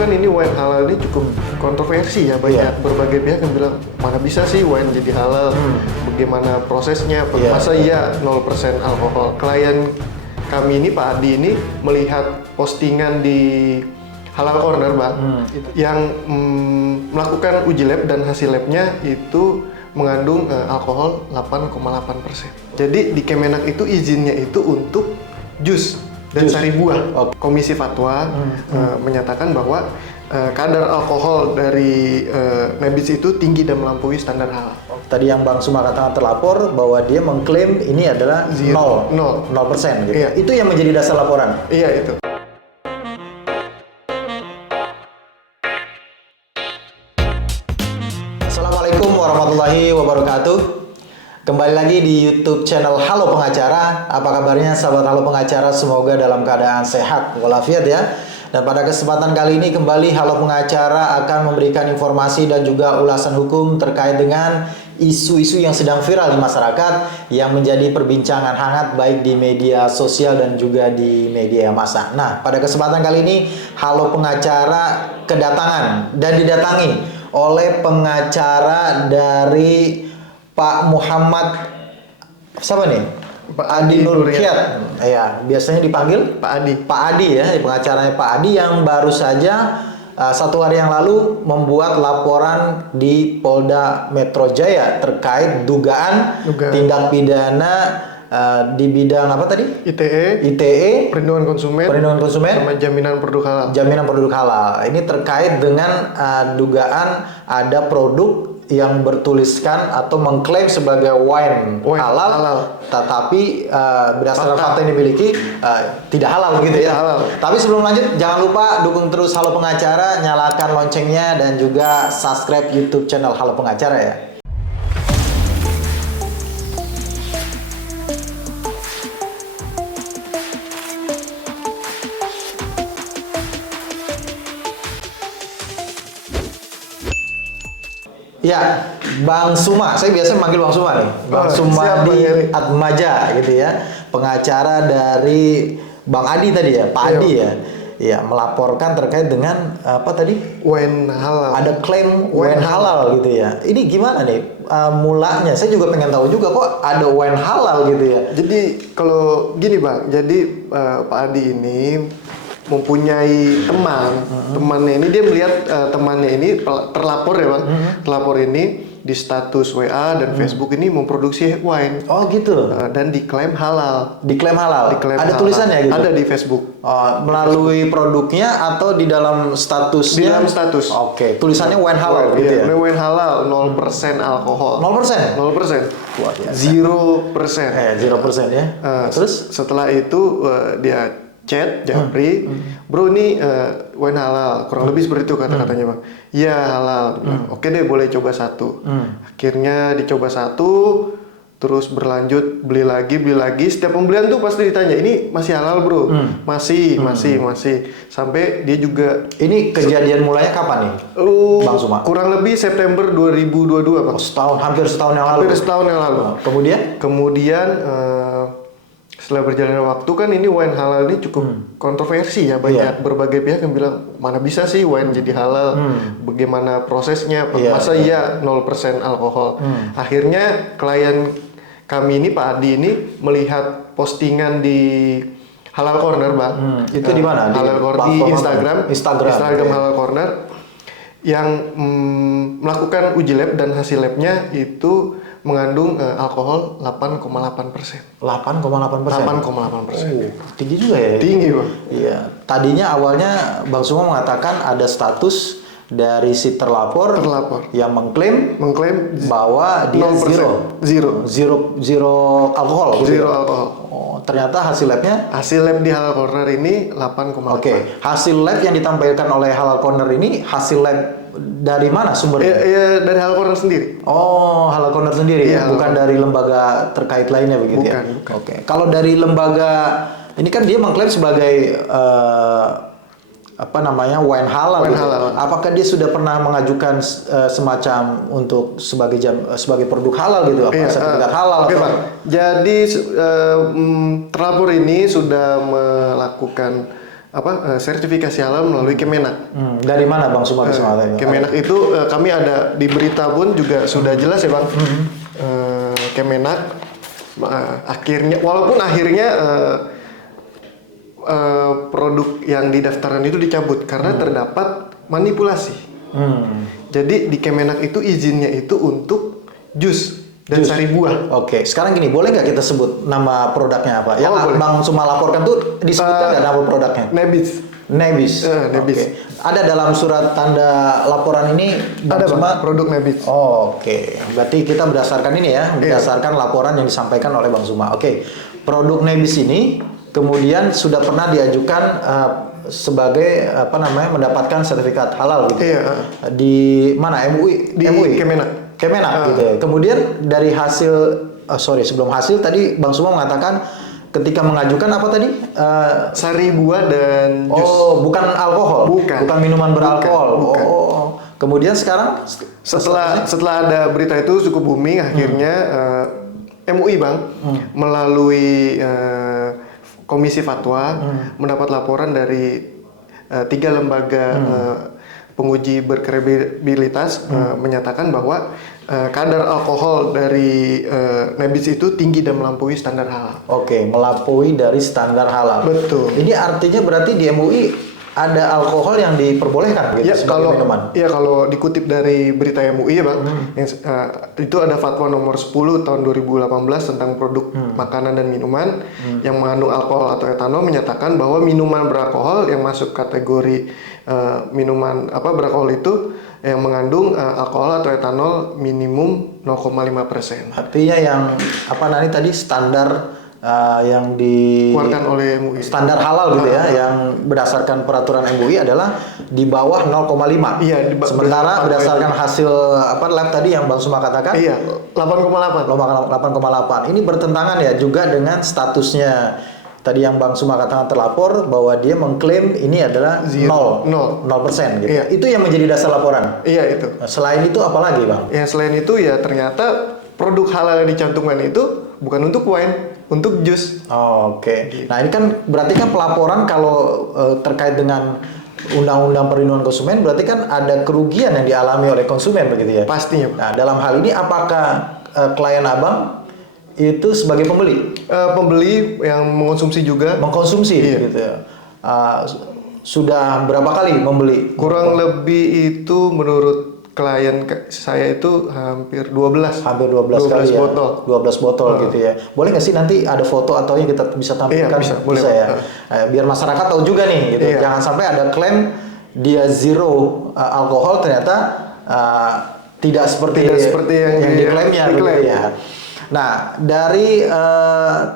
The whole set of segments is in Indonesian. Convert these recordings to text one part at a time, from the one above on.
kan ini wine halal ini cukup kontroversi ya, banyak berbagai pihak yang bilang mana bisa sih wine jadi halal, bagaimana prosesnya, masa iya 0% alkohol. Klien kami ini Pak Adi ini melihat postingan di Halal Corner Bang, yang melakukan uji lab dan hasil labnya itu mengandung alkohol 8,8%. Jadi di Kemenak itu izinnya itu untuk jus dan sari buah. Komisi Fatwa menyatakan bahwa kadar alkohol dari Nebis itu tinggi dan melampaui standar halal. Tadi yang Bang Suma katakan terlapor bahwa dia mengklaim ini adalah 0% gitu. Iya. Itu yang menjadi dasar laporan. Iya itu. Assalamualaikum warahmatullahi wabarakatuh. Kembali lagi di YouTube channel Halo Pengacara. Apa kabarnya sahabat Halo Pengacara? Semoga dalam keadaan sehat walafiat ya. Dan pada kesempatan kali ini kembali Halo Pengacara akan memberikan informasi dan juga ulasan hukum terkait dengan isu-isu yang sedang viral di masyarakat yang menjadi perbincangan hangat baik di media sosial dan juga di media massa. Nah, pada kesempatan kali ini Halo Pengacara kedatangan dan didatangi oleh pengacara dari Pak Muhammad siapa nih? Pak Adi Nurkiat. Ya, biasanya dipanggil Pak Adi. Pak Adi ya, pengacaranya Pak Adi yang baru saja satu hari yang lalu membuat laporan di Polda Metro Jaya terkait dugaan tindak pidana di bidang apa tadi? ITE, perlindungan konsumen, sama jaminan produk halal. Jaminan produk halal. Ini terkait dengan dugaan ada produk yang bertuliskan atau mengklaim sebagai wine halal, tetapi berdasarkan fakta yang dimiliki tidak halal begitu ya. Halal. Tapi sebelum lanjut, jangan lupa dukung terus Halo Pengacara, nyalakan loncengnya dan juga subscribe YouTube channel Halo Pengacara ya. Ya, Bang Suma, saya biasa manggil Bang Suma nih. Bang Sumadi Atmaja gitu ya. Pengacara dari Bang Adi tadi ya, Pak Adi ya. Ya, melaporkan terkait dengan apa tadi? Wine halal. Ada klaim wine halal gitu ya. Ini gimana nih mulanya? Saya juga pengen tahu juga kok ada wine halal gitu ya. Jadi kalau gini Bang, jadi Pak Adi ini mempunyai temannya ini dia melihat temannya ini terlapor ya Bang, terlapor ini di status WA dan Facebook ini memproduksi wine. Oh gitu. Dan diklaim halal. Diklaim halal. Ada halal. Tulisannya gitu. Ada di Facebook. Melalui produknya atau di dalam statusnya? Di dalam status. Oke. Tulisannya wine halal gitu ya. Wine halal 0% alkohol. 0%. 0%. 0%. 0% ya. Terus setelah itu dia chat, Japri, bro ini wine halal, kurang lebih seperti itu kata-katanya Bang. Iya halal, oke deh boleh coba satu. Akhirnya dicoba satu, terus berlanjut beli lagi. Setiap pembelian tuh pasti ditanya, ini masih halal bro? Masih. Sampai dia juga. Ini kejadian mulainya kapan nih, Bang Suma? Kurang lebih September 2022 Bang. Hampir setahun yang lalu. Hampir setahun yang lalu. Kemudian setelah berjalannya waktu kan ini wine halal ini cukup kontroversi ya, banyak berbagai pihak yang bilang mana bisa sih wine jadi halal, bagaimana prosesnya, masa iya 0% alkohol. Akhirnya klien kami ini Pak Adi ini melihat postingan di Halal Corner Bang. Itu di mana? Halal Corner di Instagram Halal Corner yang melakukan uji lab dan hasil labnya itu mengandung alkohol 8,8%. 8,8%. Tinggi juga ya? Tinggi Bang. Iya. Tadinya awalnya Bang Suma mengatakan ada status dari si terlapor yang mengklaim bahwa dia zero alkohol. Zero alkohol. Oh, ternyata hasil labnya? Hasil lab di Halal Corner ini 8,8. Oke. Hasil lab yang ditampilkan oleh Halal Corner ini hasil lab dari mana sumbernya? Ya, dari Halal Corner sendiri. Oh, Halal Corner sendiri ya, bukan dari lembaga terkait lainnya begitu ya? Bukan. Oke. Kalau dari lembaga ini kan dia mengklaim sebagai wine halal. Apakah dia sudah pernah mengajukan semacam untuk sebagai produk halal gitu, sertifikat halal? Oke, Pak. Jadi terlapor ini sudah melakukan sertifikasi halal melalui Kemenak. Dari mana Bang Suma bisa mengatakan? Kemenak itu kami ada di berita pun juga sudah jelas ya Bang. Kemenak akhirnya, walaupun akhirnya produk yang didaftarkan itu dicabut karena terdapat manipulasi. Jadi di Kemenak itu izinnya itu untuk jus dan sari buah. Oke, sekarang gini, boleh nggak kita sebut nama produknya apa? Yang Bang Suma laporkan tuh disebutkan nggak nama produknya? Nebis. Nebis. Oke. Ada dalam surat tanda laporan ini Bang Suma produk Nebis. Oke. Berarti kita berdasarkan ini ya, berdasarkan laporan yang disampaikan oleh Bang Suma. Oke. Produk Nebis ini kemudian sudah pernah diajukan sebagai mendapatkan sertifikat halal gitu. Iya. Di mana? MUI. Di MUI. Kemenak gitu ya. Kemudian dari hasil sebelum hasil tadi Bang Suma mengatakan ketika mengajukan apa tadi? Sari buah dan jus. Oh, bukan alkohol. Bukan minuman beralkohol. Bukan. Kemudian sekarang setelah ada berita itu cukup booming akhirnya MUI Bang melalui Komisi Fatwa mendapat laporan dari 3 lembaga penguji berkredibilitas menyatakan bahwa kadar alkohol dari Nebis itu tinggi dan melampaui standar halal. Oke, melampaui dari standar halal. Betul. Ini artinya berarti di MUI ada alkohol yang diperbolehkan gitu ya, sebagai minuman. Ya kalau dikutip dari berita MUI ya Bang, itu ada fatwa nomor 10 tahun 2018 tentang produk makanan dan minuman yang mengandung alkohol atau etanol menyatakan bahwa minuman beralkohol yang masuk kategori minuman beralkohol itu yang mengandung alkohol atau etanol minimum 0,5%. Artinya yang tadi standar yang dikeluarkan oleh MUI, standar halal gitu ya, yang berdasarkan peraturan MUI adalah di bawah 0,5. Iya. Sementara berdasarkan hasil lab tadi yang Bang Suma katakan, 8,8. 8,8. Ini bertentangan ya juga dengan statusnya tadi yang Bang Suma katakan terlapor bahwa dia mengklaim ini adalah 0% gitu. Iya. Itu yang menjadi dasar laporan. Iya itu. Selain itu apa lagi Bang? Ya selain itu ya ternyata produk halal yang dicantumkan itu bukan untuk wine, untuk jus. Oke. Nah ini kan berarti kan pelaporan kalau terkait dengan Undang-Undang Perlindungan Konsumen berarti kan ada kerugian yang dialami oleh konsumen begitu ya? Pastinya. Nah dalam hal ini apakah klien Abang itu sebagai pembeli? Pembeli yang mengkonsumsi juga. Mengkonsumsi gitu ya. Sudah berapa kali membeli? Kurang lebih itu menurut klien saya itu hampir 12 kali botol. Ya. 12 botol gitu ya. Boleh nggak sih nanti ada foto atau yang kita bisa tampilkan? Bisa ya. Biar masyarakat tahu juga nih gitu. Jangan sampai ada klaim dia zero alkohol ternyata tidak seperti yang diklaimnya gitu ya. Nah, dari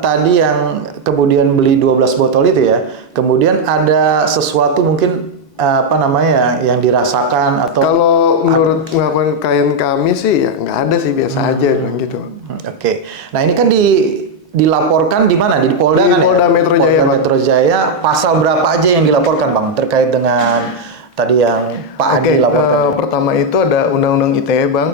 tadi yang kemudian beli 12 botol itu ya, kemudian ada sesuatu mungkin yang dirasakan atau kalau menurut pengakuan klien kami sih ya nggak ada sih, biasa aja gitu. Oke. Nah, ini kan dilaporkan di mana? Di Polda kan? Polda Metro Jaya. Polda Metro Jaya. Pasal berapa aja yang dilaporkan, Bang, terkait dengan tadi yang Pak Adi laporkan? Pertama itu ada Undang-Undang ITE, Bang.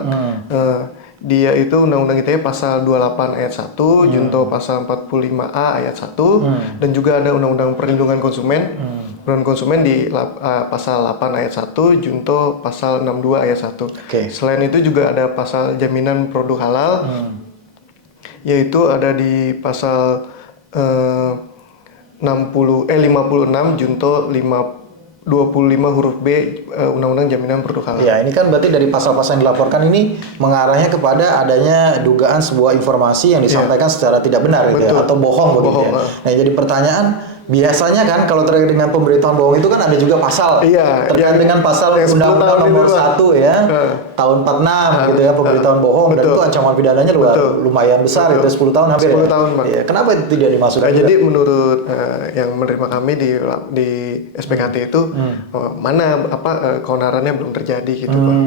Dia itu Undang-Undang ITE pasal 28 ayat 1, Junto pasal 45A ayat 1, dan juga ada Undang-Undang Perlindungan Konsumen. Perlindungan konsumen di pasal 8 ayat 1, Junto pasal 62 ayat 1. Selain itu juga ada pasal jaminan produk halal, yaitu ada di pasal 56 Junto 25 huruf B Undang-Undang Jaminan Produk Halal. Ya, ini kan berarti dari pasal-pasal yang dilaporkan ini mengarahnya kepada adanya dugaan sebuah informasi yang disampaikan secara tidak benar gitu ya, atau bohong begitu ya. Nah, jadi pertanyaan biasanya kan kalau terkait dengan pemberitahuan bohong itu kan ada juga pasal terkait dengan pasal Undang-Undang nomor 1 ya tahun 46 gitu ya, pemberitahuan bohong, dan itu ancaman pidananya lumayan besar itu 10 tahun hampir 10 tahun, Bang. Ya, kenapa itu tidak dimasukkan? Jadi menurut yang menerima kami di SPKT itu mana keonarannya belum terjadi gitu, Bang.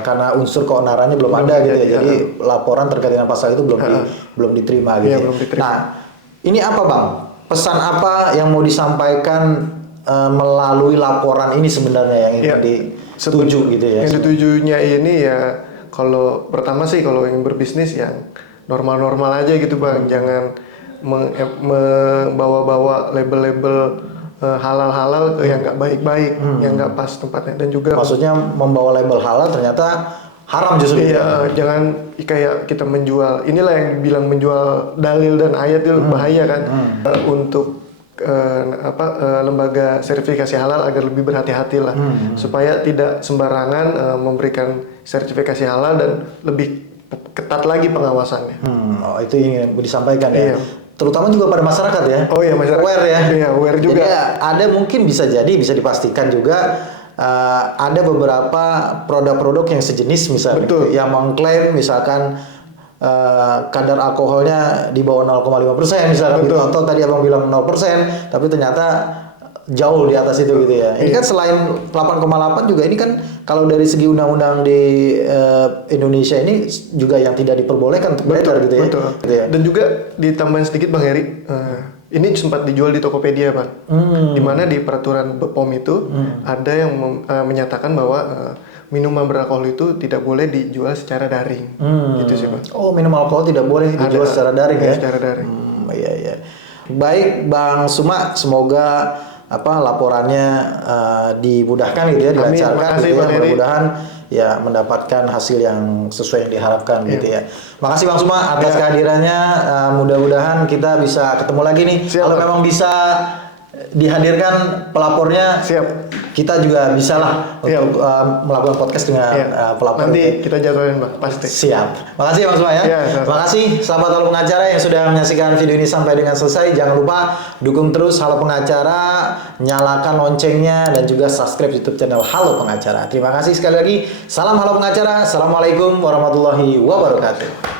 Karena unsur keonarannya belum ada gitu ya. Jadi laporan terkait dengan pasal itu belum diterima gitu. Belum diterima. Nah, ini apa, Bang? Pesan apa yang mau disampaikan melalui laporan ini sebenarnya yang ingin dituju gitu ya? Yang ditujunya ini ya, kalau pertama sih kalau yang berbisnis yang normal-normal aja gitu, Bang. Jangan membawa-bawa label-label halal-halal ke yang nggak baik-baik, yang nggak pas tempatnya, dan juga Maksudnya membawa label halal ternyata haram justru. iya, jangan kayak kita menjual, inilah yang bilang menjual dalil dan ayat itu bahaya kan. Untuk lembaga sertifikasi halal agar lebih berhati-hati lah, supaya tidak sembarangan memberikan sertifikasi halal dan lebih ketat lagi pengawasannya. Oh, itu yang ingin disampaikan ya. Iya. Terutama juga pada masyarakat ya. Oh iya, masyarakat. Aware ya. Iya, aware juga. Jadi ada mungkin bisa dipastikan juga ada beberapa produk-produk yang sejenis misalnya Betul. yang mengklaim misalkan kadar alkoholnya di bawah 0,5% misalnya gitu, atau tadi abang bilang 0% tapi ternyata jauh di atas itu gitu ya. Ini kan selain 8,8 juga ini kan kalau dari segi undang-undang di Indonesia ini juga yang tidak diperbolehkan untuk beredar gitu ya. Betul. Gitu ya. Dan juga ditambahin sedikit Bang Heri, ini sempat dijual di Tokopedia Pak, di mana di peraturan BPOM itu ada yang menyatakan bahwa minuman beralkohol itu tidak boleh dijual secara daring, gitu sih Pak. Oh, minum alkohol tidak boleh dijual secara daring ya? Secara daring. Iya, iya. Baik, Bang Suma, semoga laporannya dimudahkan gitu ya, dilancarkan makasih, gitu ya, Bang Heri. mudah-mudahan ya mendapatkan hasil yang sesuai yang diharapkan gitu ya. Makasih Bang Suma atas kehadirannya, mudah-mudahan kita bisa ketemu lagi nih. Siap, Kalau Bang. memang bisa dihadirkan pelapornya, Siap. kita juga bisa lah untuk melakukan podcast dengan pelapor. Nanti kita jadwalin Bang, pasti. Siap. Makasih Bang Suma ya. Iya, sama-sama. Makasih sahabat Halo Pengacara yang sudah menyaksikan video ini sampai dengan selesai. Jangan lupa dukung terus Halo Pengacara, nyalakan loncengnya dan juga subscribe YouTube channel Halo Pengacara. Terima kasih sekali lagi. Salam Halo Pengacara. Assalamualaikum warahmatullahi wabarakatuh.